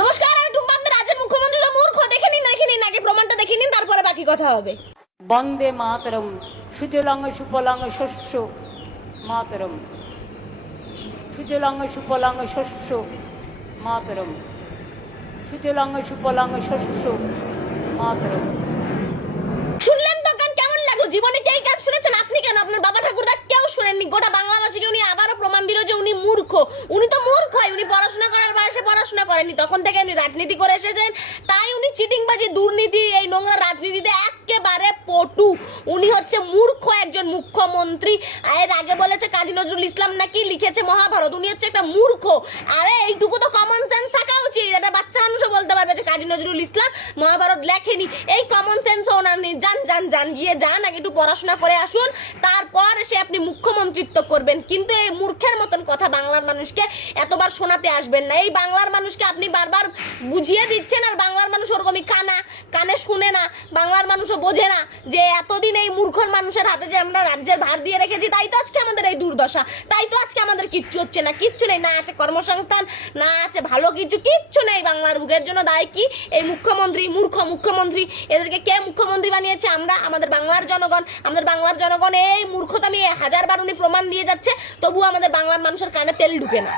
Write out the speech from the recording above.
নমস্কার আমি টুম্পান্তে রাজ্যের মুখ্যমন্ত্রী তো মূর্খ। দেখে নিন দেখে নিন আগে প্রমাণটা দেখে নিন তারপরে বাকি কথা হবে। বন্দে মাতরম। সুজলাং সুফলাং শস্য মাতরম। সুজলাং সুফলাং শস্য মাতরম। সুজলাং সুফলাং শস্য মাতরম। শুনলেন তো গান কেমন লাগল? জীবনে কে গান শুনেছেন? আপনি কেন? আপনার বাবা ঠাকুরদা কেউ শুনেননি। গোটা বাংলাভাষীকে উনি আবারও প্রমাণ দিল যে উনি মূর্খ উনি তো মূর্খই, উনি পড়াশোনা করার বয়সে পড়াশোনা করেনি। তখন থেকে উনি রাজনীতি করে এসেছেন। তাই উনি চিটিংবাজি, দুর্নীতি, এই নোংরা রাজনীতিতে একেবারে পটু। উনি হচ্ছে মূর্খ একজন মুখ্যমন্ত্রী। এর আগে বলেছে কাজী নজরুল ইসলাম নাকি লিখেছে মহাভারত। উনি হচ্ছে একটা মূর্খ। আরে এইটুকু তো কমন সেন্স থাকা উচিত একটা বাচ্চা মানুষও বলতে পারবে যে কাজী নজরুল ইসলাম মহাভারত লেখেনি। এই কমন সেন্স ওনার নেই যান যান যান, গিয়ে যান, আগে একটু পড়াশোনা করে আসুন, তারপর সে আপনি মুখ্যমন্ত্রিত্ব করবেন। কিন্তু এই মূর্খের মতন কথা বাংলার মানুষকে এতবার শোনাতে আসবেন না। এই বাংলার মানুষকে আপনি বারবার বুঝিয়ে দিচ্ছেন আর বাংলার মানুষ ওরকমই কানা শুনে না, বাংলার মানুষও বোঝে না যে এতদিন এই মূর্খর মানুষের হাতে যে আমরা রাজ্যের ভার দিয়ে রেখেছি, তাই তো আজকে আমাদের এই দুর্দশা, তাই তো আজকে আমাদের কিচ্ছু হচ্ছে না, কিচ্ছু নেই, না আছে কর্মসংস্থান, না আছে ভালো কিছু, কিচ্ছু নেই বাংলার বুকের জন্য, দায় কি? এই মুখ্যমন্ত্রী, মূর্খ মুখ্যমন্ত্রী, এদেরকে কে মুখ্যমন্ত্রী বানিয়েছে আমরা? আমাদের বাংলার জনগণ, আমাদের বাংলার জনগণ এই মূর্খতামি হাজারবার উনি প্রমাণ দিয়ে যাচ্ছে, তবুও আমাদের বাংলার মানুষের কানে তেল ঢুকে না।